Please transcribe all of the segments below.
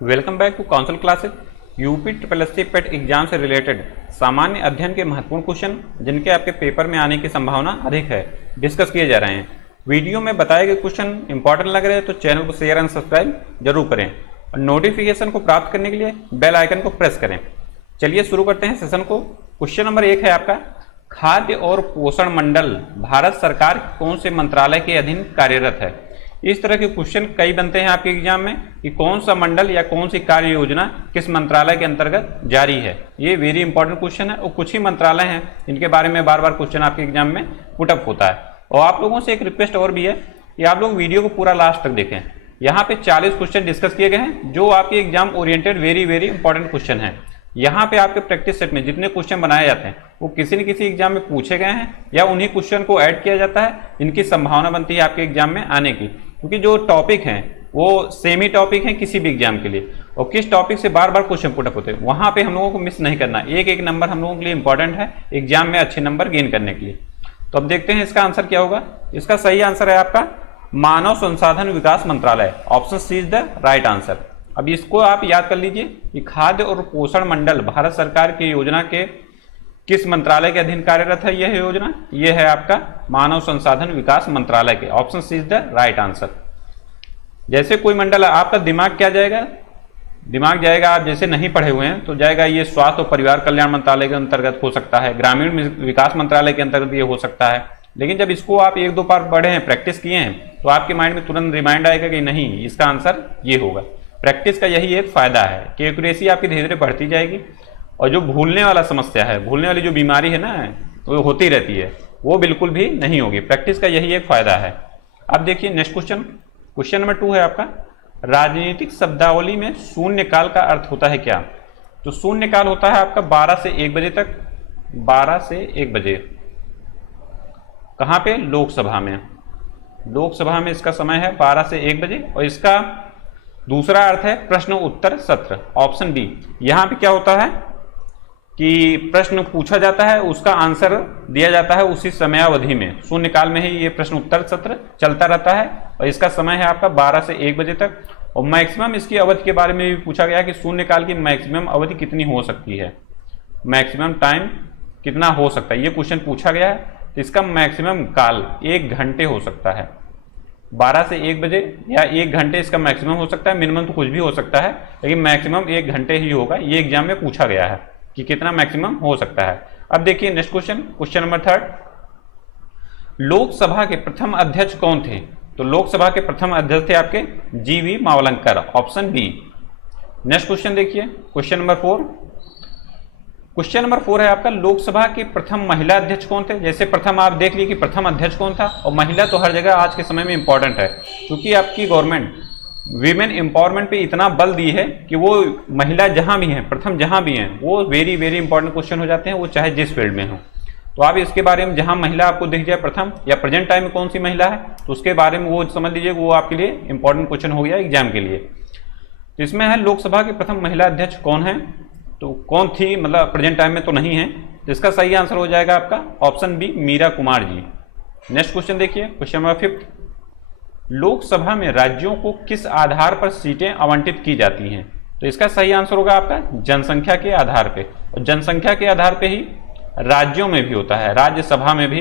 Welcome back to council classes. UP triple S C PET exam से related सामान्य अध्ययन के महत्वपूर्ण क्वेश्चन जिनके आपके पेपर में आने की संभावना अधिक है डिस्कस किए जा रहे हैं। वीडियो में बताए गए क्वेश्चन इंपॉर्टेंट लग रहे हैं तो चैनल को शेयर एंड सब्सक्राइब जरूर करें और नोटिफिकेशन को प्राप्त करने के लिए बेल आइकन को प्रेस करें। चलिए शुरू करते हैं सेशन को। क्वेश्चन नंबर 1 है आपका, खाद्य और पोषण मंडल भारत सरकार कौन से मंत्रालय के अधीन कार्यरत है। इस तरह के क्वेश्चन कई बनते हैं आपके एग्जाम में कि कौन सा मंडल या कौन सी कार्य योजना किस मंत्रालय के अंतर्गत जारी है। ये वेरी इंपॉर्टेंट क्वेश्चन है और कुछ ही मंत्रालय हैं जिनके बारे में बार बार क्वेश्चन आपके एग्जाम में पुटअप होता है। और आप लोगों से एक रिक्वेस्ट और भी है कि आप लोग वीडियो को पूरा लास्ट तक देखें। यहाँ पे 40 क्वेश्चन डिस्कस किए गए हैं जो आपके exam oriented very important question है। यहाँ पे आपके प्रैक्टिस सेट में जितने क्वेश्चन बनाए जाते हैं वो किसी न किसी एग्जाम में पूछे गए हैं या उन्हीं क्वेश्चन को ऐड किया जाता है जिनकी संभावना बनती है आपके एग्जाम में आने की, क्योंकि जो टॉपिक हैं वो सेम ही टॉपिक हैं किसी भी एग्जाम के लिए और किस टॉपिक से बार बार क्वेश्चन पुटअप होते हैं वहां पे हम लोगों को मिस नहीं करना। एक नंबर हम लोगों के लिए इंपॉर्टेंट है एग्जाम में अच्छे नंबर गेन करने के लिए। तो अब देखते हैं इसका आंसर क्या होगा। इसका सही आंसर है आपका मानव संसाधन विकास मंत्रालय। Option C is the right answer. अब इसको आप याद कर लीजिए कि खाद्य और पोषण मंडल भारत सरकार की योजना के किस मंत्रालय के अधीन कार्यरत है। यह योजना यह है आपका मानव संसाधन विकास मंत्रालय के। Option C is the right answer. जैसे कोई मंडल है आपका दिमाग क्या जाएगा, दिमाग जाएगा आप जैसे नहीं पढ़े हुए हैं तो जाएगा ये स्वास्थ्य और परिवार कल्याण मंत्रालय के अंतर्गत हो सकता है, ग्रामीण विकास मंत्रालय के अंतर्गत ये हो सकता है। लेकिन जब इसको आप 1-2 बार पढ़े हैं, प्रैक्टिस किए हैं तो आपके माइंड में तुरंत रिमाइंड आएगा कि नहीं इसका आंसर ये होगा। प्रैक्टिस का यही एक फायदा है कि एक्यूरेसी आपकी धीरे धीरे बढ़ती जाएगी और जो भूलने वाला समस्या है, भूलने वाली जो बीमारी है ना वो होती रहती है, वो बिल्कुल भी नहीं होगी। प्रैक्टिस का यही एक फायदा है। अब देखिए नेक्स्ट क्वेश्चन, क्वेश्चन नंबर 2 है आपका, राजनीतिक शब्दावली में शून्यकाल का अर्थ होता है क्या। तो शून्यकाल होता है आपका 12 से 1 बजे तक। 12 से 1 बजे कहां पे, लोकसभा में। लोकसभा में इसका समय है 12 से 1 बजे। और इसका दूसरा अर्थ है प्रश्न उत्तर सत्र। Option D. यहां पे क्या होता है कि प्रश्न पूछा जाता है, उसका आंसर दिया जाता है उसी समयावधि में। शून्यकाल में ही ये प्रश्न उत्तर सत्र चलता रहता है और इसका समय है आपका 12 से 1 बजे तक। और मैक्सिमम इसकी अवधि के बारे में भी पूछा गया कि शून्यकाल की मैक्सिमम अवधि कितनी हो सकती है, मैक्सिमम टाइम कितना हो सकता है, ये क्वेश्चन पूछा गया है। तो इसका मैक्सिमम काल 1 घंटे हो सकता है। 12 से 1 बजे या 1 घंटे इसका मैक्सिमम हो सकता है, मिनिमम तो कुछ भी हो सकता है लेकिन मैक्सिमम 1 घंटे ही होगा। ये एग्जाम में पूछा गया है कि कितना मैक्सिमम हो सकता है। अब देखिए next question, question number 3, Lok Sabha के प्रथम अध्यक्ष कौन थे। तो लोकसभा के प्रथम अध्यक्ष थे आपके GV Mavlankar. Option B. Next question देखिए, क्वेश्चन नंबर 4। क्वेश्चन नंबर 4 है आपका, लोकसभा के प्रथम महिला अध्यक्ष कौन थे। जैसे प्रथम आप देख लिए कि प्रथम अध्यक्ष कौन था, और महिला तो हर जगह आज के समय में इंपॉर्टेंट है क्योंकि आपकी गवर्नमेंट वीमेन एम्पावरमेंट पे इतना बल दी है कि वो महिला जहां भी हैं, प्रथम जहां भी हैं, वो वेरी इंपॉर्टेंट क्वेश्चन हो जाते हैं, वो चाहे जिस फील्ड में हो। तो आप इसके बारे में जहां महिला आपको दिख जाए प्रथम या प्रेजेंट टाइम में कौन सी महिला है तो उसके बारे में वो समझ लीजिए, वो आपके लिए इंपॉर्टेंट क्वेश्चन हो गया एग्जाम के लिए। तो इसमें है लोकसभा की प्रथम महिला अध्यक्ष कौन है, तो कौन थी, मतलब प्रेजेंट टाइम में तो नहीं है। तो इसका सही आंसर हो जाएगा आपका option B, Meera Kumar ji. Next question देखिए, क्वेश्चन नंबर 5, लोकसभा में राज्यों को किस आधार पर सीटें आवंटित की जाती हैं। तो इसका सही आंसर होगा आपका जनसंख्या के आधार पे। और जनसंख्या के आधार पे ही राज्यों में भी होता है, राज्यसभा में भी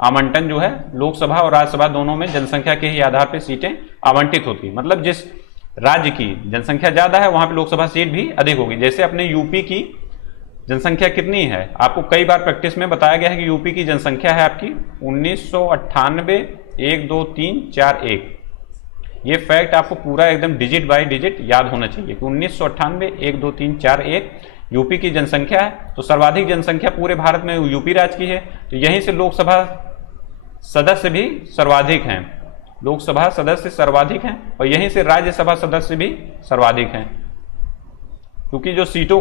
आवंटन जो है, लोकसभा और राज्यसभा दोनों में जनसंख्या के ही आधार पर सीटें आवंटित होती। मतलब जिस राज्य की जनसंख्या ज्यादा है वहां पे लोकसभा सीट भी अधिक होगी। जैसे अपने यूपी की जनसंख्या कितनी है, आपको कई बार प्रैक्टिस में बताया गया है कि यूपी की जनसंख्या है आपकी 1998 1 2 3 4 1। ये फैक्ट आपको पूरा एकदम डिजिट बाय डिजिट याद होना चाहिए कि 1998 1 2 3 4 1 यूपी की जनसंख्या है। तो सर्वाधिक जनसंख्या पूरे भारत में यूपी राज्य की है। तो यहीं से लोकसभा सदस्य भी सर्वाधिक हैं, लोकसभा सदस्य सर्वाधिक हैं और यहीं से राज्यसभा सदस्य भी सर्वाधिक हैं, क्योंकि जो सीटों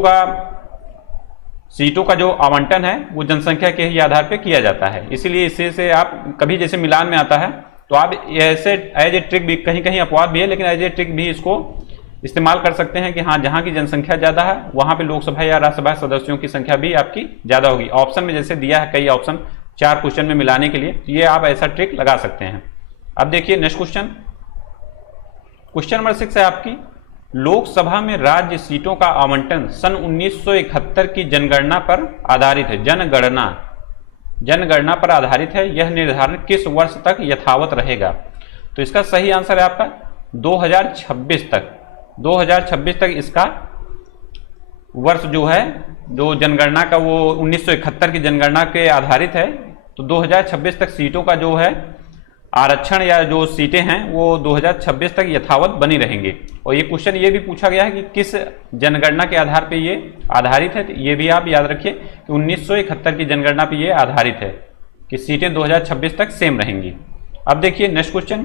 का जो आवंटन है वो जनसंख्या के ही आधार पर किया जाता है। इसीलिए इससे से आप कभी जैसे मिलान में आता है तो आप ऐसे एज ए ट्रिक भी, कहीं कहीं अपवाद भी है लेकिन एज ए ट्रिक भी इसको इस्तेमाल कर सकते हैं कि हाँ जहां की जनसंख्या ज्यादा है वहां पे लोकसभा या राज्यसभा सदस्यों की संख्या भी आपकी ज्यादा होगी। ऑप्शन में जैसे दिया है कई ऑप्शन 4 क्वेश्चन में मिलाने के लिए, तो ये आप ऐसा ट्रिक लगा सकते हैं। अब देखिए नेक्स्ट क्वेश्चन, क्वेश्चन नंबर 6 है आपकी, लोकसभा में राज्य सीटों का आवंटन सन 1971 की जनगणना पर आधारित है। जनगणना पर आधारित है। यह निर्धारण किस वर्ष तक यथावत रहेगा? तो इसका सही आंसर है आपका 2026 तक। 2026 तक इसका वर्ष जो है, जो जनगणना का वो 1971 की जनगणना के आधारित है। तो 2026 तक सीटों का जो है आरक्षण या जो सीटें हैं वो 2026 तक यथावत बनी रहेंगी। और ये क्वेश्चन ये भी पूछा गया है कि किस जनगणना के आधार पे ये आधारित है। तो ये भी आप याद रखिए कि 1971 की जनगणना पे ये आधारित है कि सीटें 2026 तक सेम रहेंगी। अब देखिए नेक्स्ट क्वेश्चन,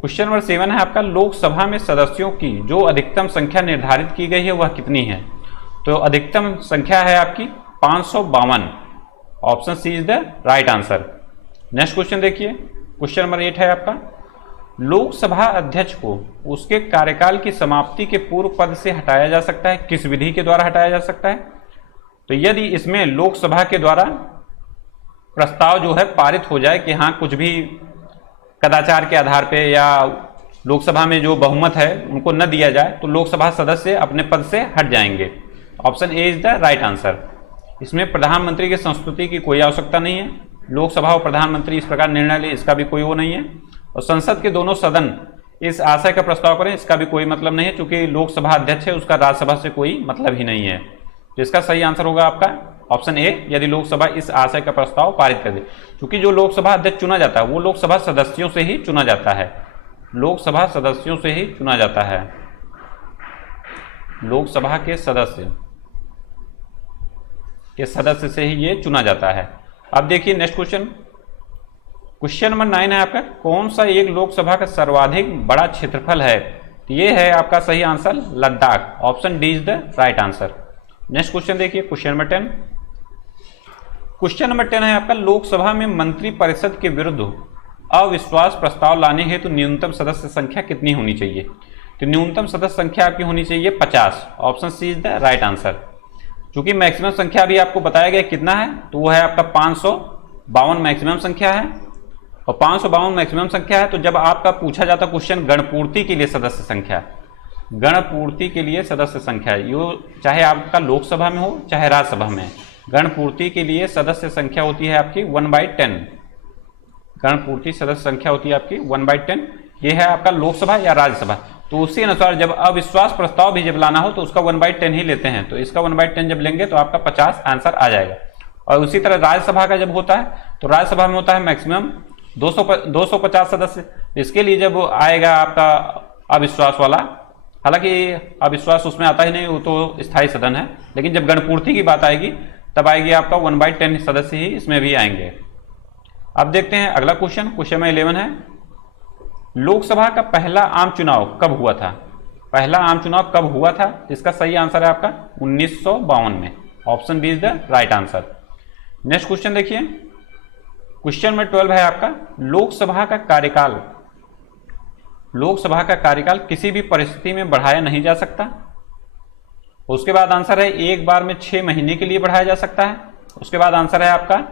क्वेश्चन नंबर 7 है आपका, लोकसभा में सदस्यों की जो अधिकतम संख्या निर्धारित की गई है वह कितनी है? तो अधिकतम संख्या है आपकी 552। Option C is the right answer. Next question देखिए, क्वेश्चन नंबर 8 है आपका, लोकसभा अध्यक्ष को उसके कार्यकाल की समाप्ति के पूर्व पद से हटाया जा सकता है, किस विधि के द्वारा हटाया जा सकता है? तो यदि इसमें लोकसभा के द्वारा प्रस्ताव जो है पारित हो जाए कि हाँ कुछ भी कदाचार के आधार पे या लोकसभा में जो बहुमत है उनको न दिया जाए तो लोकसभा सदस्य अपने पद से हट जाएंगे। Option A is the right answer. इसमें प्रधानमंत्री की संस्तुति की कोई आवश्यकता नहीं है। लोकसभा और प्रधानमंत्री इस प्रकार निर्णय ले इसका भी कोई वो नहीं है। और संसद के दोनों सदन इस आशय का प्रस्ताव करें इसका भी कोई मतलब नहीं है, क्योंकि लोकसभा अध्यक्ष है उसका राज्यसभा से कोई मतलब ही नहीं है। तो इसका सही आंसर होगा आपका ऑप्शन ए, यदि लोकसभा इस आशय का प्रस्ताव पारित कर दे। क्योंकि जो लोकसभा अध्यक्ष चुना जाता है वो लोकसभा सदस्यों से ही चुना जाता है। लोकसभा सदस्यों से ही चुना जाता है। लोकसभा के सदस्य से ही ये चुना जाता है। अब देखिए नेक्स्ट क्वेश्चन, क्वेश्चन नंबर 9 है आपका, कौन सा एक लोकसभा का सर्वाधिक बड़ा क्षेत्रफल है? तो ये है आपका सही answer Ladakh. Option D is the right answer. Next question देखिए, क्वेश्चन नंबर 10। क्वेश्चन नंबर 10 है आपका, लोकसभा में मंत्री परिषद के विरुद्ध अविश्वास प्रस्ताव लाने हेतु न्यूनतम सदस्य संख्या कितनी होनी चाहिए? तो न्यूनतम सदस्य संख्या आपकी होनी चाहिए 50। Option C is the right answer. क्योंकि मैक्सिमम संख्या अभी आपको बताया गया कितना है, तो वो है आपका 552 मैक्सिमम संख्या है। और 552 मैक्सिमम संख्या है। तो जब आपका पूछा जाता क्वेश्चन गणपूर्ति के लिए सदस्य संख्या, गणपूर्ति के लिए सदस्य संख्या, यो चाहे आपका लोकसभा में हो चाहे राज्यसभा में, गणपूर्ति के लिए सदस्य संख्या होती है आपकी 1/10। गणपूर्ति सदस्य संख्या होती है आपकी 1/10। ये है आपका लोकसभा या राज्यसभा। तो उसी अनुसार जब अविश्वास प्रस्ताव भी जब लाना हो तो उसका 1/10 ही लेते हैं। तो इसका 1/10 जब लेंगे तो आपका 50 आंसर आ जाएगा। और उसी तरह राज्यसभा का जब होता है तो राज्यसभा में होता है मैक्सिमम 250 सदस्य। इसके लिए जब आएगा आपका अविश्वास वाला, हालांकि अविश्वास उसमें आता ही नहीं, वो तो स्थायी सदन है, लेकिन जब गणपूर्ति की बात आएगी तब आएगी आपका 1/10 सदस्य ही इसमें भी आएंगे। अब देखते हैं अगला क्वेश्चन, क्वेश्चन नंबर 11 है, लोकसभा का पहला आम चुनाव कब हुआ था? पहला आम चुनाव कब हुआ था? इसका सही आंसर है आपका 1952 में। Option B is the right answer. Next question देखिए, क्वेश्चन नंबर 12 है आपका, लोकसभा का कार्यकाल किसी भी परिस्थिति में बढ़ाया नहीं जा सकता। उसके बाद आंसर है एक बार में 6 महीने के लिए बढ़ाया जा सकता है। उसके बाद आंसर है आपका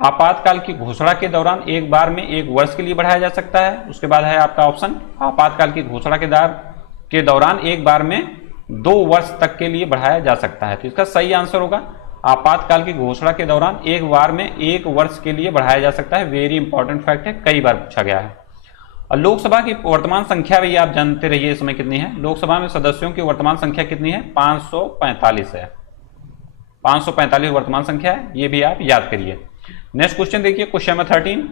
आपातकाल की घोषणा के दौरान एक बार में 1 वर्ष के लिए बढ़ाया जा सकता है। उसके बाद है आपका ऑप्शन आपातकाल की घोषणा के दौरान एक बार में 2 वर्ष तक के लिए बढ़ाया जा सकता है। तो इसका सही आंसर होगा आपातकाल की घोषणा के दौरान एक बार में 1 वर्ष के लिए बढ़ाया जा सकता है। वेरी इंपॉर्टेंट फैक्ट है, कई बार पूछा गया है। और लोकसभा की वर्तमान संख्या भी आप जानते रहिए इस समय कितनी है। लोकसभा में सदस्यों की वर्तमान संख्या कितनी है? 545 है। 545 वर्तमान संख्या है, ये भी आप याद करिए। नेक्स्ट क्वेश्चन देखिए, क्वेश्चन नंबर 13।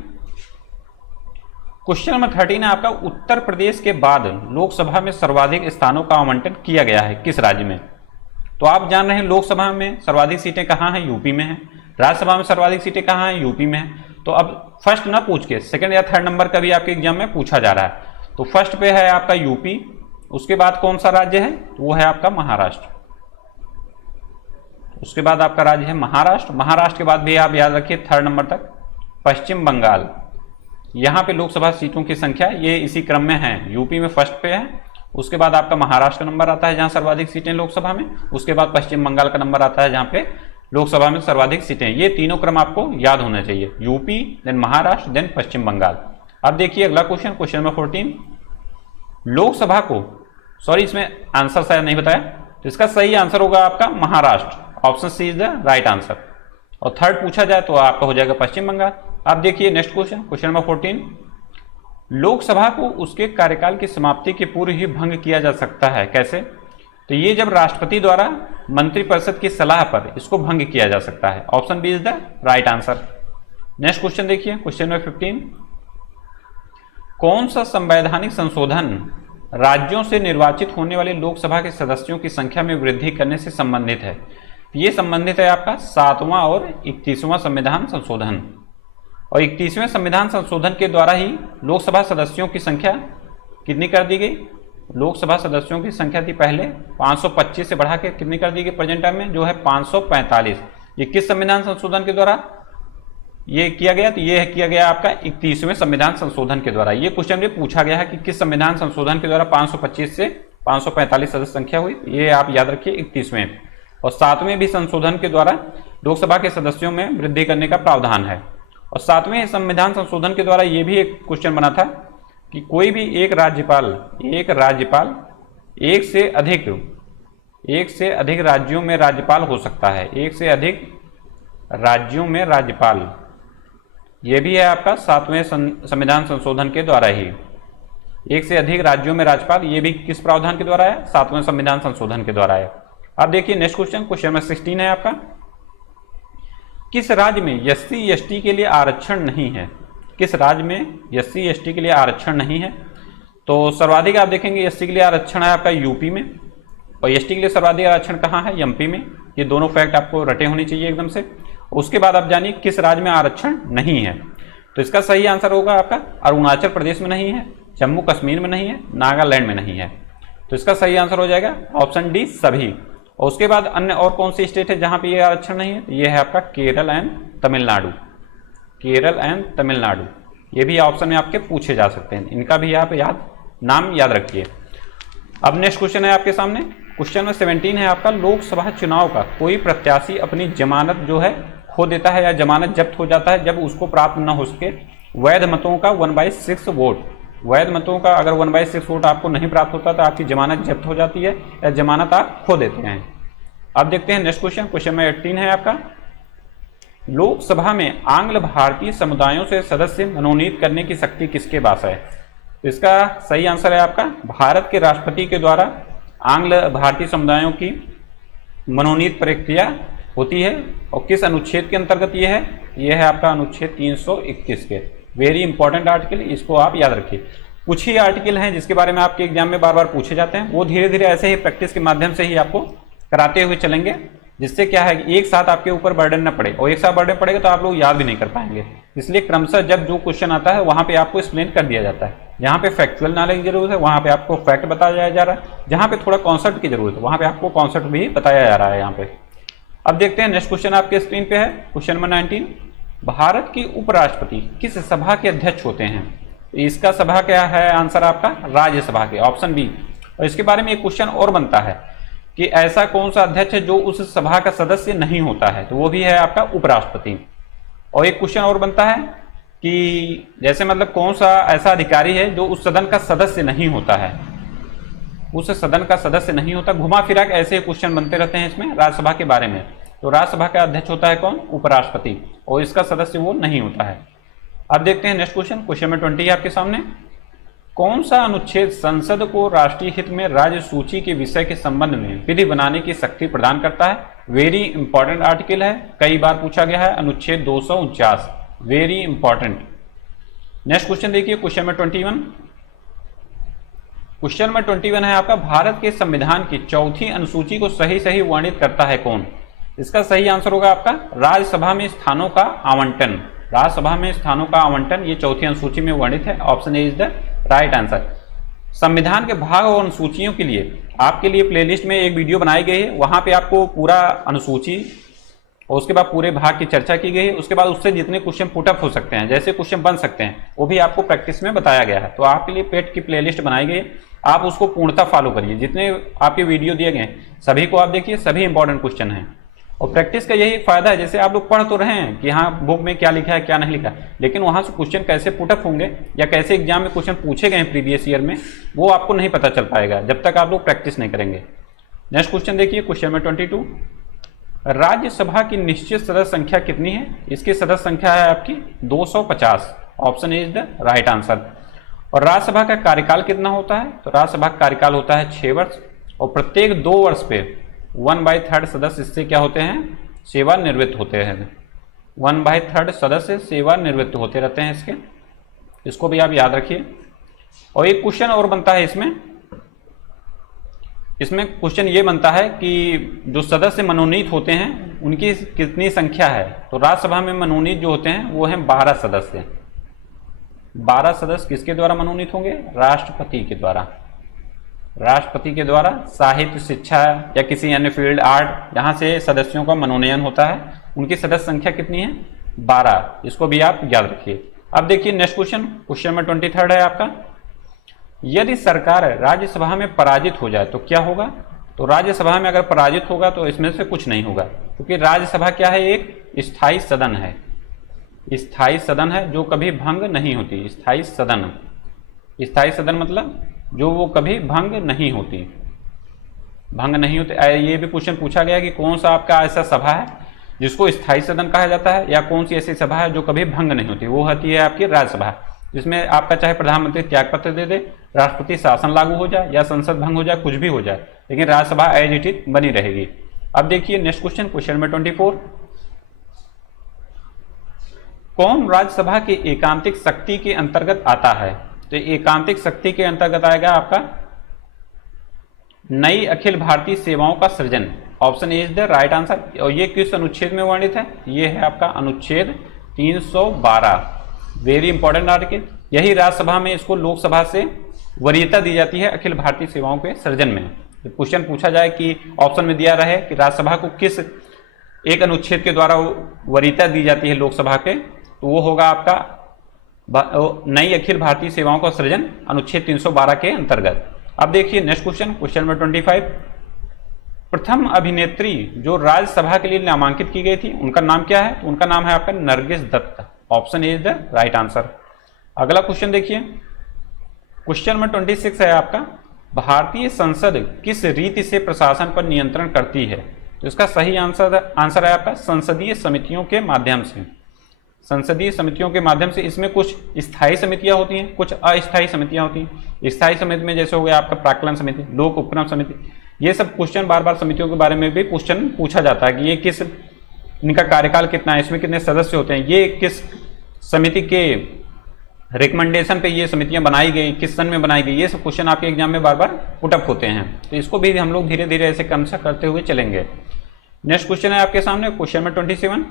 क्वेश्चन नंबर 13 है आपका, उत्तर प्रदेश के बाद लोकसभा में सर्वाधिक स्थानों का आवंटन किया गया है किस राज्य में? तो आप जान रहे हैं लोकसभा में सर्वाधिक सीटें कहां हैं? यूपी में है। राज्यसभा में सर्वाधिक सीटें कहां हैं? यूपी में है। तो अब फर्स्ट ना पूछ के सेकंड या थर्ड नंबर का भी आपके एग्जाम में पूछा जा रहा है। तो फर्स्ट पे है आपका यूपी, उसके बाद कौन सा राज्य है? तो वो है आपका महाराष्ट्र। उसके बाद आपका राज्य है महाराष्ट्र। महाराष्ट्र के बाद भी आप याद रखिए थर्ड नंबर तक पश्चिम बंगाल। यहाँ पे लोकसभा सीटों की संख्या ये इसी क्रम में है। यूपी में फर्स्ट पे है, उसके बाद आपका महाराष्ट्र का नंबर आता है जहाँ सर्वाधिक सीटें लोकसभा में, उसके बाद पश्चिम बंगाल का नंबर आता है जहाँ पे लोकसभा में सर्वाधिक सीटें। ये तीनों क्रम आपको याद होना चाहिए, यूपी देन महाराष्ट्र देन पश्चिम बंगाल। अब देखिए अगला क्वेश्चन, क्वेश्चन नंबर 14। लोकसभा को सॉरी, इसमें आंसर शायद नहीं बताया, तो इसका सही आंसर होगा आपका Maharashtra. Option C is the right answer. और थर्ड पूछा जाए तो आपका हो जाएगा पश्चिम बंगाल। आप देखिए next question, question number 14, Lok Sabha को उसके कार्यकाल की समाप्ति के पूर्व ही भंग किया जा सकता है, कैसे? तो ये जब राष्ट्रपति द्वारा मंत्रिपरिषद की सलाह पर इसको भंग किया जा सकता है। Option B is the right answer. Next question देखिए, क्वेश्चन नंबर 15, कौन सा संवैधानिक संशोधन राज्यों से निर्वाचित होने वाले लोकसभा के सदस्यों की संख्या में वृद्धि करने से संबंधित है? ये संबंधित है आपका 7वां और 31वां संविधान संशोधन। और 31वें संविधान संशोधन के द्वारा ही लोकसभा सदस्यों की संख्या कितनी कर दी गई? लोकसभा सदस्यों की संख्या थी पहले 525 से बढ़ा के कितनी कर दी गई प्रेजेंट टाइम में, जो है 545। ये किस संविधान संशोधन के द्वारा ये किया गया? तो ये किया गया आपका 31वें संविधान संशोधन के द्वारा। ये क्वेश्चन में पूछा गया है कि किस संविधान संशोधन के द्वारा 525 से 545 सदस्य संख्या हुई। ये आप याद रखिए 31वें। और 7वें भी संशोधन के द्वारा लोकसभा के सदस्यों में वृद्धि करने का प्रावधान है। और 7वें संविधान संशोधन के द्वारा ये भी एक क्वेश्चन बना था कि कोई भी एक राज्यपाल एक से अधिक राज्यों में राज्यपाल हो सकता है। एक से अधिक राज्यों में राज्यपाल, ये भी है आपका 7वें संविधान संशोधन के द्वारा ही। एक से अधिक राज्यों में राज्यपाल, ये भी किस प्रावधान के द्वारा है? 7वें संविधान संशोधन के द्वारा है। अब देखिए नेक्स्ट क्वेश्चन, क्वेश्चन नंबर 16 है आपका, किस राज्य में एससी एसटी के लिए आरक्षण नहीं है? किस राज्य में एससी एसटी के लिए आरक्षण नहीं है? तो सर्वाधिक आप देखेंगे एससी के लिए आरक्षण है आपका यूपी में, और एसटी के लिए सर्वाधिक आरक्षण कहाँ है? एमपी में। ये दोनों फैक्ट आपको रटे होने चाहिए एकदम से। उसके बाद आप जानिए किस राज्य में आरक्षण नहीं है। तो इसका सही आंसर होगा आपका अरुणाचल प्रदेश में नहीं है, जम्मू कश्मीर में नहीं है, नागालैंड में नहीं है। तो इसका सही आंसर हो जाएगा ऑप्शन डी सभी। और उसके बाद अन्य और कौन सी स्टेट है जहां पे ये आरक्षण नहीं है? ये है आपका केरल एंड तमिलनाडु। केरल एंड तमिलनाडु, ये भी ऑप्शन में आपके पूछे जा सकते हैं, इनका भी आप नाम याद रखिए। अब नेक्स्ट क्वेश्चन है आपके सामने, क्वेश्चन में 17 है आपका, लोकसभा चुनाव का कोई प्रत्याशी अपनी जमानत जो है खो देता है या जमानत जब्त हो जाता है जब उसको प्राप्त न हो सके वैध मतों का 1/6 वोट। वैध मतों का अगर 1/6 वोट आपको नहीं प्राप्त होता तो आपकी जमानत जब्त हो जाती है या जमानत आप खो देते हैं। अब देखते हैं नेक्स्ट क्वेश्चन, क्वेश्चन में 18 है आपका, लोकसभा में आंग्ल भारतीय समुदायों से सदस्य मनोनीत करने की शक्ति किसके पास है? तो इसका सही आंसर है आपका भारत के राष्ट्रपति के द्वारा आंग्ल भारतीय समुदायों की मनोनीत प्रक्रिया होती है। और किस अनुच्छेद के अंतर्गत ये है? यह है आपका अनुच्छेद 331 के। वेरी इंपॉर्टेंट आर्टिकल, इसको आप याद रखिए। कुछ ही आर्टिकल हैं जिसके बारे में आपके एग्जाम में बार बार पूछे जाते हैं, वो धीरे धीरे ऐसे ही प्रैक्टिस के माध्यम से ही आपको कराते हुए चलेंगे, जिससे क्या है कि एक साथ आपके ऊपर बर्डन न पड़े, और एक साथ बर्डन पड़ेगा तो आप लोग याद भी नहीं कर पाएंगे। इसलिए क्रमशः जब जो क्वेश्चन आता है वहां पे आपको एक्सप्लेन कर दिया जाता है। जहां पे फैक्चुअल नॉलेज की जरूरत है वहां पे आपको फैक्ट बताया जा रहा है, जहां पे थोड़ा कॉन्सेप्ट की जरूरत है वहां पे आपको कॉन्सेप्ट भी बताया जा रहा है यहाँ पे। अब देखते हैं नेक्स्ट क्वेश्चन आपके स्क्रीन पे है, क्वेश्चन नंबर 19, भारत के उपराष्ट्रपति किस सभा के अध्यक्ष होते हैं? इसका सभा क्या है? आंसर आपका राज्यसभा के, ऑप्शन बी। और इसके बारे में एक क्वेश्चन और बनता है कि ऐसा कौन सा अध्यक्ष है जो उस सभा का सदस्य नहीं होता है? तो वो भी है आपका उपराष्ट्रपति। और एक क्वेश्चन और बनता है कि जैसे मतलब कौन सा ऐसा अधिकारी है जो उस सदन का सदस्य नहीं होता है? उस सदन का सदस्य नहीं होता। घुमा फिरा के ऐसे क्वेश्चन बनते रहते हैं इसमें राज्यसभा के बारे में। तो राज्यसभा का अध्यक्ष होता है कौन? उपराष्ट्रपति, और इसका सदस्य वो नहीं होता है। अब देखते हैं नेक्स्ट क्वेश्चन, क्वेश्चन नंबर 20 है आपके सामने, कौन सा अनुच्छेद संसद को राष्ट्रीय हित में राज्य सूची के विषय के संबंध में विधि बनाने की शक्ति प्रदान करता है? वेरी इंपॉर्टेंट आर्टिकल है, कई बार पूछा गया है, अनुच्छेद 249, वेरी इंपॉर्टेंट। नेक्स्ट क्वेश्चन देखिए, क्वेश्चन नंबर 21, क्वेश्चन नंबर 21 है आपका, भारत के संविधान की चौथी अनुसूची को सही वर्णित करता है कौन? इसका सही आंसर होगा आपका राज्यसभा में स्थानों का आवंटन। राज्यसभा में स्थानों का आवंटन ये चौथी अनुसूची में वर्णित है, option A is the right answer. संविधान के भाग और अनुसूचियों के लिए आपके लिए प्लेलिस्ट में एक वीडियो बनाई गई है, वहां पे आपको पूरा अनुसूची और उसके बाद पूरे भाग की चर्चा की गई है। उसके बाद उससे जितने क्वेश्चन पुटअप हो सकते हैं, जैसे क्वेश्चन बन सकते हैं, वो भी आपको प्रैक्टिस में बताया गया है। तो आपके लिए पेट की प्लेलिस्ट बनाई गई है, आप उसको पूर्णतः फॉलो करिए। जितने आपके वीडियो दिए गए सभी को आप देखिए, सभी इंपॉर्टेंट क्वेश्चन हैं। और प्रैक्टिस का यही फायदा है, जैसे आप लोग पढ़ तो रहे हैं कि हाँ बुक में क्या लिखा है क्या नहीं लिखा है, लेकिन वहां से क्वेश्चन कैसे पुटअप होंगे या कैसे एग्जाम में क्वेश्चन पूछे गए प्रीवियस ईयर में, वो आपको नहीं पता चल पाएगा जब तक आप लोग प्रैक्टिस नहीं करेंगे। नेक्स्ट क्वेश्चन देखिए, क्वेश्चन नंबर 22, राज्यसभा की निश्चित सदस्य संख्या कितनी है? इसकी सदस्य संख्या है आपकी 250। Option is the right answer. और राज्यसभा का कार्यकाल कितना होता है? तो राज्यसभा का कार्यकाल होता है 6 वर्ष, और प्रत्येक 2 वर्ष पे 1/3 सदस्य इससे क्या होते हैं? सेवानिवृत्त होते हैं। 1/3 सदस्य सेवानिवृत्त होते रहते हैं इसके, इसको भी आप याद रखिए। और एक क्वेश्चन और बनता है इसमें क्वेश्चन ये बनता है कि जो सदस्य मनोनीत होते हैं उनकी कितनी संख्या है? तो राज्यसभा में मनोनीत जो होते हैं वो हैं 12 सदस्य। 12 सदस्य किसके द्वारा मनोनीत होंगे? राष्ट्रपति के द्वारा। राष्ट्रपति के द्वारा साहित्य, शिक्षा या किसी अन्य फील्ड, आर्ट, यहाँ से सदस्यों का मनोनयन होता है। उनकी सदस्य संख्या कितनी है? 12। इसको भी आप याद रखिए। अब देखिए नेक्स्ट क्वेश्चन, क्वेश्चन नंबर 23 है आपका, यदि सरकार राज्यसभा में पराजित हो जाए तो क्या होगा? तो राज्यसभा में अगर पराजित होगा तो इसमें से कुछ नहीं होगा, क्योंकि राज्यसभा क्या है? एक स्थायी सदन है। स्थायी सदन है जो कभी भंग नहीं होती। स्थायी सदन, स्थायी सदन मतलब जो वो कभी भंग नहीं होती। भंग नहीं होते। ये भी क्वेश्चन पूछा गया कि कौन सा आपका ऐसा सभा है जिसको स्थायी सदन कहा जाता है, या कौन सी ऐसी सभा है जो कभी भंग नहीं होती? वो होती है आपकी राज्यसभा, जिसमें आपका चाहे प्रधानमंत्री त्यागपत्र दे दे, राष्ट्रपति शासन लागू हो जाए या संसद भंग हो जाए, कुछ भी हो जाए, लेकिन राज्यसभा एज इट इज बनी रहेगी। अब देखिए नेक्स्ट क्वेश्चन, क्वेश्चन नंबर 24, कौन राज्यसभा की एकांतिक शक्ति के अंतर्गत आता है? तो एकांतिक शक्ति के अंतर्गत आएगा आपका नई अखिल भारतीय सेवाओं का सृजन। Option A is the right answer. और ये किस अनुच्छेद में वर्णित है? ये है आपका अनुच्छेद 312। Very important article. यही राज्यसभा में इसको लोकसभा से वरीयता दी जाती है अखिल भारतीय सेवाओं के सृजन में। क्वेश्चन पूछा जाए कि ऑप्शन में दिया रहे कि राज्यसभा को किस एक अनुच्छेद के द्वारा वरीयता दी जाती है लोकसभा के, तो वो होगा आपका नई अखिल भारतीय सेवाओं का सृजन अनुच्छेद 312 के अंतर्गत। अब देखिए नेक्स्ट क्वेश्चन, क्वेश्चन नंबर 25, प्रथम अभिनेत्री जो राज्यसभा के लिए नामांकित की गई थी उनका नाम क्या है? तो उनका नाम है आपका Nargis Dutt. Option is the right answer. अगला क्वेश्चन देखिए, क्वेश्चन नंबर 26 है आपका, भारतीय संसद किस रीति से प्रशासन पर नियंत्रण करती है? तो इसका सही आंसर है आपका संसदीय समितियों के माध्यम से। संसदीय समितियों के माध्यम से। इसमें कुछ स्थायी समितियां होती हैं, कुछ अस्थायी समितियां होती हैं। स्थायी समिति में जैसे हो गया आपका प्राक्कलन समिति, लोक उपक्रम समिति, ये सब क्वेश्चन बार बार समितियों के बारे में भी क्वेश्चन पूछा जाता है कि ये किस, इनका कार्यकाल कितना है, इसमें कितने सदस्य होते हैं, ये किस समिति के रिकमेंडेशन पे ये समितियां बनाई गई, किस सन में बनाई गई, ये सब क्वेश्चन आपके एग्जाम में बार बार पुटअप होते हैं। तो इसको भी हम लोग धीरे धीरे ऐसे क्रम से करते हुए चलेंगे। नेक्स्ट क्वेश्चन है आपके सामने, क्वेश्चन नंबर 27,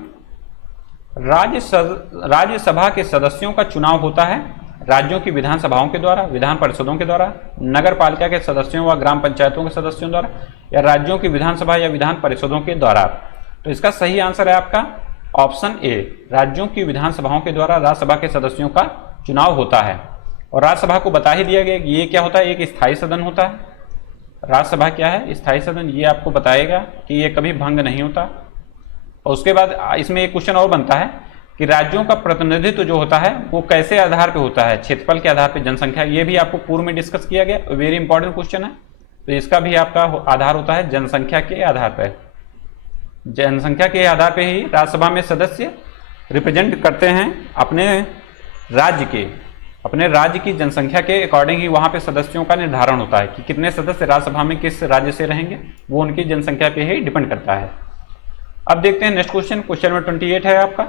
राज्यसभा के सदस्यों का चुनाव होता है राज्यों की विधानसभाओं के द्वारा, विधान परिषदों के द्वारा, नगर पालिका के सदस्यों व ग्राम पंचायतों के सदस्यों द्वारा, या राज्यों की विधानसभा या विधान परिषदों के द्वारा। तो इसका सही आंसर है आपका ऑप्शन ए, राज्यों की विधानसभाओं के द्वारा राज्यसभा के सदस्यों का चुनाव होता है। और राज्यसभा को बता ही दिया गया कि ये क्या होता है, एक स्थायी सदन होता है। राज्यसभा क्या है? स्थायी सदन। ये आपको बताएगा कि ये कभी भंग नहीं होता। और उसके बाद इसमें एक क्वेश्चन और बनता है कि राज्यों का प्रतिनिधित्व जो होता है वो कैसे आधार पे होता है? क्षेत्रफल के आधार पे, जनसंख्या। ये भी आपको पूर्व में डिस्कस किया गया, वेरी इंपॉर्टेंट क्वेश्चन है। तो इसका भी आपका आधार होता है जनसंख्या के आधार पर। जनसंख्या के आधार पे ही राज्यसभा में सदस्य रिप्रेजेंट करते हैं अपने राज्य की जनसंख्या के अकॉर्डिंग ही वहां पे सदस्यों का निर्धारण होता है कि कितने सदस्य राज्यसभा में किस राज्य से रहेंगे, वो उनकी जनसंख्या पे ही डिपेंड करता है। अब देखते हैं नेक्स्ट क्वेश्चन, क्वेश्चन नंबर 28 है आपका,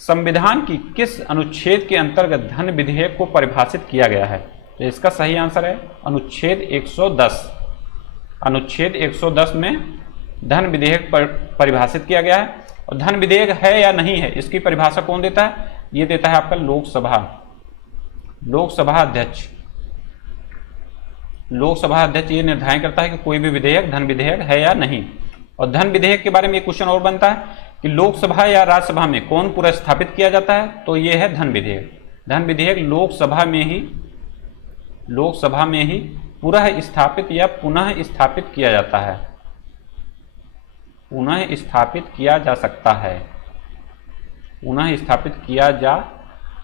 संविधान की किस अनुच्छेद के अंतर्गत धन विधेयक को परिभाषित किया गया है? तो इसका सही आंसर है अनुच्छेद 110। अनुच्छेद 110 में धन विधेयक परिभाषित किया गया है। और धन विधेयक है या नहीं है, इसकी परिभाषा कौन देता है? ये देता है आपका लोकसभा अध्यक्ष। लोकसभा अध्यक्ष ये निर्धारण करता है कि कोई भी विधेयक धन विधेयक है या नहीं। और धन विधेयक के बारे में एक क्वेश्चन और बनता है कि लोकसभा या राज्यसभा में कौन पुनर्स्थापित किया जाता है? तो ये है धन विधेयक। धन विधेयक लोकसभा में ही पुनः स्थापित या पुनः स्थापित किया जाता है। पुनः स्थापित किया जा सकता है, पुनः स्थापित किया जा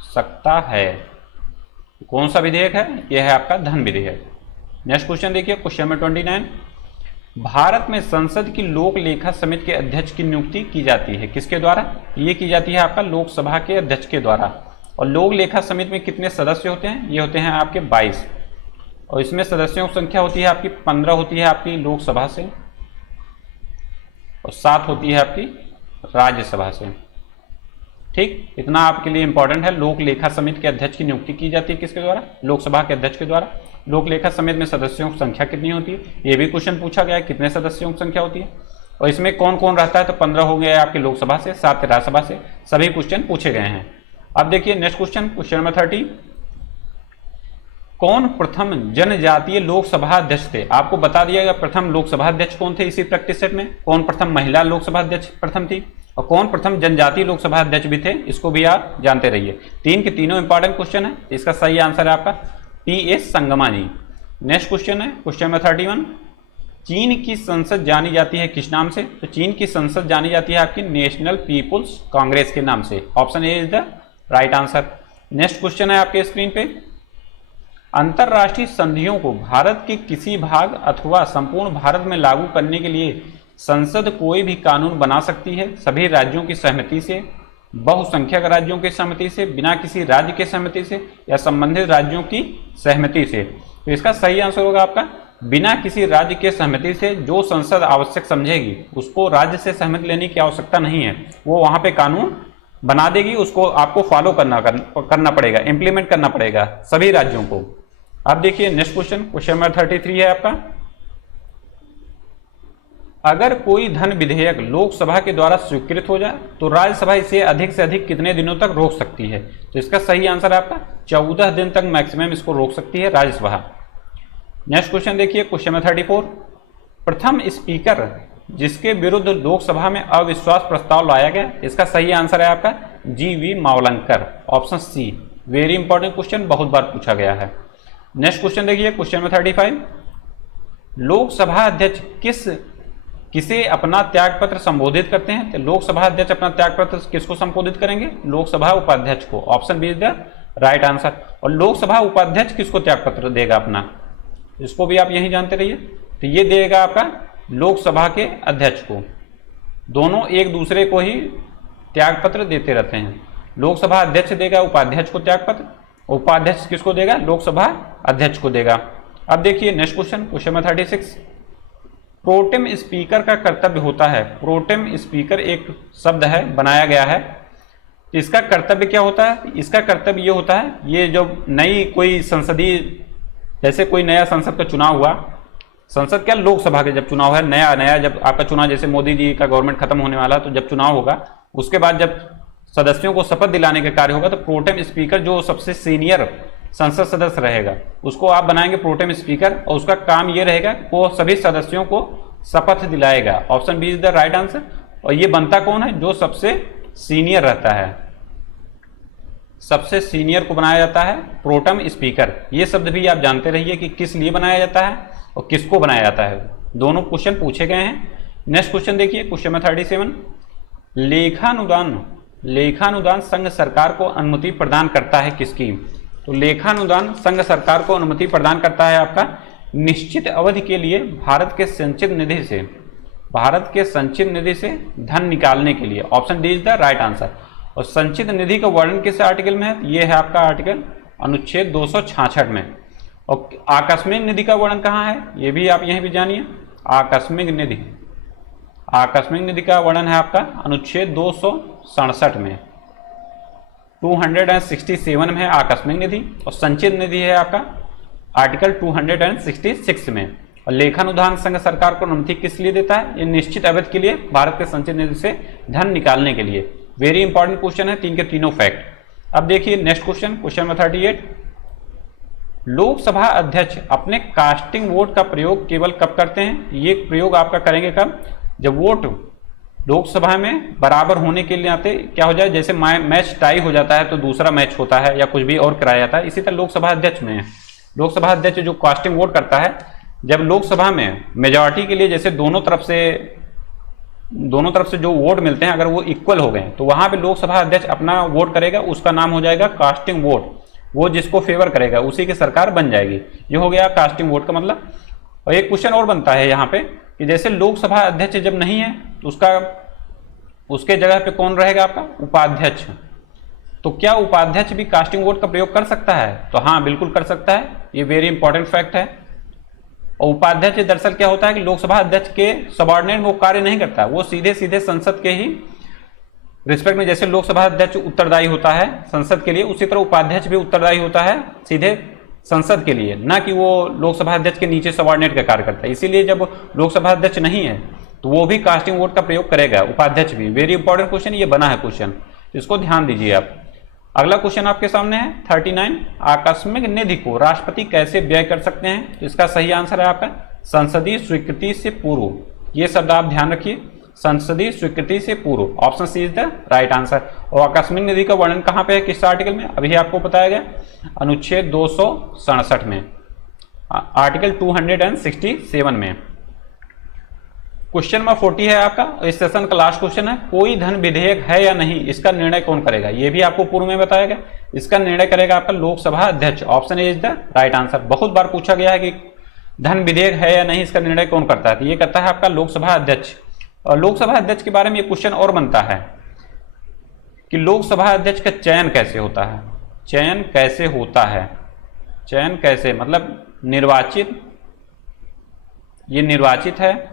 सकता है। कौन सा विधेयक है? यह है आपका धन विधेयक। नेक्स्ट क्वेश्चन देखिए, क्वेश्चन नंबर 29, भारत में संसद की लोक लेखा समिति के अध्यक्ष की नियुक्ति की जाती है किसके द्वारा? ये की जाती है आपका लोकसभा के अध्यक्ष के द्वारा। और लोक लेखा समिति में कितने सदस्य होते हैं? ये होते हैं आपके 22, और इसमें सदस्यों की संख्या होती है आपकी 15 होती है आपकी लोकसभा से, और 7 होती है आपकी राज्यसभा से। ठीक, इतना आपके लिए इंपॉर्टेंट है। लोक लेखा समिति के अध्यक्ष की नियुक्ति की जाती है किसके द्वारा? लोकसभा के अध्यक्ष के द्वारा। लोक लेखा समिति में सदस्यों की संख्या कितनी होती है? ये भी क्वेश्चन पूछा गया है, कितने सदस्यों की संख्या होती है। और इसमें कौन कौन रहता है? तो 15 हो गया आपके लोकसभा से, 7 राज्यसभा से। सभी क्वेश्चन पूछे गए हैं। अब देखिए नेक्स्ट क्वेश्चन, क्वेश्चन नंबर 30, कौन प्रथम जनजातीय लोकसभा अध्यक्ष थे? आपको बता दिया गया प्रथम लोकसभा अध्यक्ष कौन थे इसी प्रैक्टिस सेट में। कौन प्रथम महिला लोकसभा अध्यक्ष प्रथम थी, और कौन प्रथम जनजातीय लोकसभा अध्यक्ष भी थे, इसको भी आप जानते रहिए। तीन के तीनों इंपॉर्टेंट क्वेश्चन है। इसका सही आंसर है आपका PS संगमा जी। नेक्स्ट क्वेश्चन है क्वेश्चन नंबर 31, चीन की संसद जानी जाती है किस नाम से? तो चीन की संसद जानी जाती है आपकी नेशनल पीपुल्स कांग्रेस के नाम से। Option A is the right answer. Next question है आपके स्क्रीन पे, अंतरराष्ट्रीय संधियों को भारत के किसी भाग अथवा संपूर्ण भारत में लागू करने के लिए संसद कोई भी कानून बना सकती है सभी राज्यों की सहमति से, बहुसंख्यक राज्यों की सहमति से, बिना किसी राज्य के सहमति से, या संबंधित राज्यों की सहमति से। तो इसका सही आंसर होगा आपका बिना किसी राज्य के सहमति से। जो संसद आवश्यक समझेगी उसको राज्य से सहमति लेने की आवश्यकता नहीं है, वो वहां पे कानून बना देगी, उसको आपको फॉलो करना पड़ेगा, इंप्लीमेंट करना पड़ेगा सभी राज्यों को। अब देखिए नेक्स्ट क्वेश्चन, क्वेश्चन नंबर 33 है आपका, अगर कोई धन विधेयक लोकसभा के द्वारा स्वीकृत हो जाए तो राज्यसभा इसे अधिक से अधिक कितने दिनों तक रोक सकती है? तो इसका सही आंसर है आपका 14 दिन तक मैक्सिमम इसको रोक सकती है राज्यसभा। नेक्स्ट क्वेश्चन देखिए, क्वेश्चन नंबर 34, प्रथम स्पीकर जिसके विरुद्ध लोकसभा में अविश्वास प्रस्ताव लाया गया, इसका सही आंसर है आपका GV Mavlankar. Option C, very important question, बहुत बार पूछा गया है। नेक्स्ट क्वेश्चन देखिए, क्वेश्चन नंबर 35, लोकसभा अध्यक्ष किसे अपना त्यागपत्र संबोधित करते हैं? तो लोकसभा अध्यक्ष अपना त्यागपत्र किसको संबोधित करेंगे? लोकसभा उपाध्यक्ष को। Option B is the right answer. और लोकसभा उपाध्यक्ष किसको त्यागपत्र देगा अपना? इसको भी आप यही जानते रहिए। तो ये देगा आपका लोकसभा के अध्यक्ष को। दोनों एक दूसरे को ही त्यागपत्र देते रहते हैं। लोकसभा अध्यक्ष देगा उपाध्यक्ष को त्यागपत्र, उपाध्यक्ष किसको देगा? लोकसभा अध्यक्ष को देगा। अब देखिए next question, question number 36, pro tem speaker का कर्तव्य होता है। प्रोटेम स्पीकर एक शब्द है, बनाया गया है। तो इसका कर्तव्य क्या होता है? इसका कर्तव्य ये होता है, ये जो नई कोई संसदीय, जैसे कोई नया संसद का चुनाव हुआ, संसद क्या लोकसभा के जब चुनाव है, नया जब आपका चुनाव, जैसे मोदी जी का गवर्नमेंट खत्म होने वाला, तो जब चुनाव होगा उसके बाद जब सदस्यों को शपथ दिलाने का कार्य होगा, तो प्रोटेम स्पीकर जो सबसे सीनियर संसद सदस्य रहेगा उसको आप बनाएंगे प्रोटेम स्पीकर, और उसका काम ये रहेगा वो सभी सदस्यों को शपथ दिलाएगा। Option B is the right answer. और ये बनता कौन है? जो सबसे सीनियर रहता है, सबसे सीनियर को बनाया जाता है प्रोटेम स्पीकर। ये शब्द भी आप जानते रहिए कि किस लिए बनाया जाता है और किसको बनाया जाता है। दोनों क्वेश्चन पूछे गए हैं। नेक्स्ट क्वेश्चन देखिए, क्वेश्चन नंबर 37, लेखानुदान संघ सरकार को अनुमति प्रदान करता है किसकी? तो लेखानुदान संघ सरकार को अनुमति प्रदान करता है आपका निश्चित अवधि के लिए भारत के संचित निधि से धन निकालने के लिए। Option D is the right answer. और संचित निधि का वर्णन किस आर्टिकल में है? ये है आपका आर्टिकल अनुच्छेद 266 में। और आकस्मिक निधि का वर्णन कहाँ है? ये भी आप यहीं भी जानिए। आकस्मिक निधि का वर्णन है आपका अनुच्छेद 267 में, 267 में है आकस्मिक निधि। और संचित निधि है आपका आर्टिकल 266 में। और लेखानुदान संघ सरकार को अनुमति किस लिए देता है? ये निश्चित अवधि के लिए भारत के संचित निधि से धन निकालने के लिए। वेरी इंपॉर्टेंट क्वेश्चन है, तीन के तीनों फैक्ट। अब देखिए next question, question number 38, Lok Sabha अध्यक्ष अपने कास्टिंग वोट का प्रयोग केवल कब करते हैं? ये प्रयोग आपका करेंगे कब? जब वोट लोकसभा में बराबर होने के लिए आते क्या हो जाए, जैसे मैच टाई हो जाता है तो दूसरा मैच होता है या कुछ भी और कराया जाता है, इसी तरह लोकसभा अध्यक्ष में है। लोकसभा अध्यक्ष जो कास्टिंग वोट करता है, जब लोकसभा में मेजॉरिटी के लिए जैसे दोनों तरफ से दोनों तरफ से जो वोट मिलते हैं अगर वो इक्वल हो गए तो वहां पे लोकसभा अध्यक्ष अपना वोट करेगा, उसका नाम हो जाएगा कास्टिंग वोट। वो जिसको फेवर करेगा उसी की सरकार बन जाएगी। ये हो गया कास्टिंग वोट का मतलब। और एक क्वेश्चन और बनता है यहाँ पे कि जैसे लोकसभा अध्यक्ष जब नहीं है तो उसके जगह पे कौन रहेगा? आपका उपाध्यक्ष। तो क्या उपाध्यक्ष भी कास्टिंग वोट का प्रयोग कर सकता है? तो हाँ, बिल्कुल कर सकता है। ये वेरी इंपॉर्टेंट फैक्ट है। और उपाध्यक्ष दरअसल क्या होता है कि लोकसभा अध्यक्ष के सबऑर्डिनेट में वो कार्य नहीं करता, वो सीधे सीधे संसद के ही रिस्पेक्ट में, जैसे लोकसभा अध्यक्ष उत्तरदायी होता है संसद के लिए, उसी तरह उपाध्यक्ष भी उत्तरदायी होता है सीधे संसद के लिए, ना कि वो लोकसभा अध्यक्ष के नीचे सबऑर्डिनेट का कार्य करता है। इसीलिए जब लोकसभा अध्यक्ष नहीं है तो वो भी कास्टिंग वोट का प्रयोग करेगा, उपाध्यक्ष भी। वेरी इंपॉर्टेंट क्वेश्चन ये बना है क्वेश्चन, इसको ध्यान दीजिए आप। अगला क्वेश्चन आपके सामने है 39, आकस्मिक निधि को राष्ट्रपति कैसे व्यय कर सकते हैं? तो इसका सही आंसर है आपका संसदीय स्वीकृति से पूर्व। ये शब्द आप ध्यान रखिए, संसदीय स्वीकृति से पूर्व। Option C is the right answer. और आकस्मिक निधि का वर्णन कहां पे है, किस आर्टिकल में? अभी आपको बताया गया अनुच्छेद 267 में, आर्टिकल 267 में। क्वेश्चन नंबर 40 है आपका, इस सेशन का लास्ट क्वेश्चन है। कोई धन विधेयक है या नहीं, इसका निर्णय कौन करेगा? ये भी आपको पूर्व में बताया गया। इसका निर्णय करेगा आपका लोकसभा अध्यक्ष। Option A is the right answer. बहुत बार पूछा गया है कि धन विधेयक है या नहीं, इसका निर्णय कौन करता है? तो ये करता है आपका लोकसभा अध्यक्ष। और लोकसभा अध्यक्ष के बारे में ये क्वेश्चन और बनता है कि लोकसभा अध्यक्ष का चयन कैसे होता है? चयन कैसे होता है? चयन कैसे मतलब निर्वाचित, ये निर्वाचित है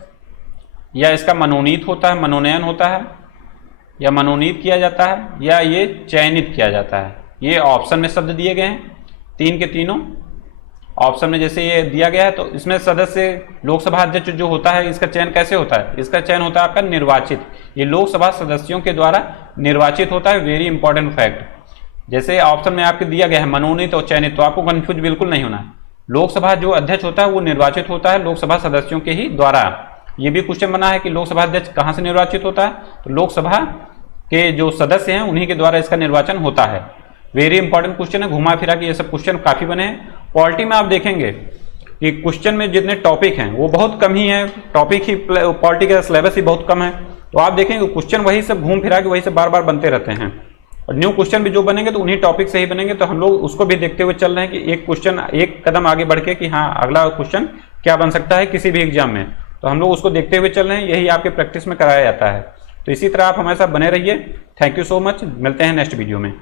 या इसका मनोनीत होता है, मनोनयन होता है, या मनोनीत किया जाता है, या ये चयनित किया जाता है? ये ऑप्शन में शब्द दिए गए हैं, तीन के तीनों ऑप्शन में जैसे ये दिया गया है। तो इसमें सदस्य लोकसभा अध्यक्ष जो होता है, इसका चयन कैसे होता है? इसका चयन होता है आपका निर्वाचित। ये लोकसभा सदस्यों के द्वारा निर्वाचित होता है। Very important fact. जैसे ऑप्शन में आपके दिया गया है मनोनीत और चयनित, तो आपको कंफ्यूज बिल्कुल नहीं होना है। लोकसभा जो अध्यक्ष होता है वो निर्वाचित होता है लोकसभा सदस्यों के ही द्वारा। ये भी क्वेश्चन बना है कि लोकसभा अध्यक्ष कहाँ से निर्वाचित होता है? तो लोकसभा के जो सदस्य हैं उन्हीं के द्वारा इसका निर्वाचन होता है। वेरी इंपॉर्टेंट क्वेश्चन है, घुमा फिरा के ये सब क्वेश्चन काफी बने हैं। पॉलिटी में आप देखेंगे कि क्वेश्चन में जितने टॉपिक हैं वो बहुत कम ही है, टॉपिक ही पॉलिटी का सिलेबस ही बहुत कम है। तो आप देखेंगे क्वेश्चन वही सब घूम फिरा के वही सब बार बार बनते रहते हैं। और न्यू क्वेश्चन भी जो बनेंगे तो उन्हीं टॉपिक से ही बनेंगे। तो हम लोग उसको भी देखते हुए चल रहे हैं कि एक क्वेश्चन एक कदम आगे बढ़ के कि हाँ अगला क्वेश्चन क्या बन सकता है किसी भी एग्जाम में, तो हम लोग उसको देखते हुए चल रहे हैं। यही आपके प्रैक्टिस में कराया जाता है। तो इसी तरह आप हमारे साथ बने रहिए। थैंक यू सो मच, मिलते हैं नेक्स्ट वीडियो में।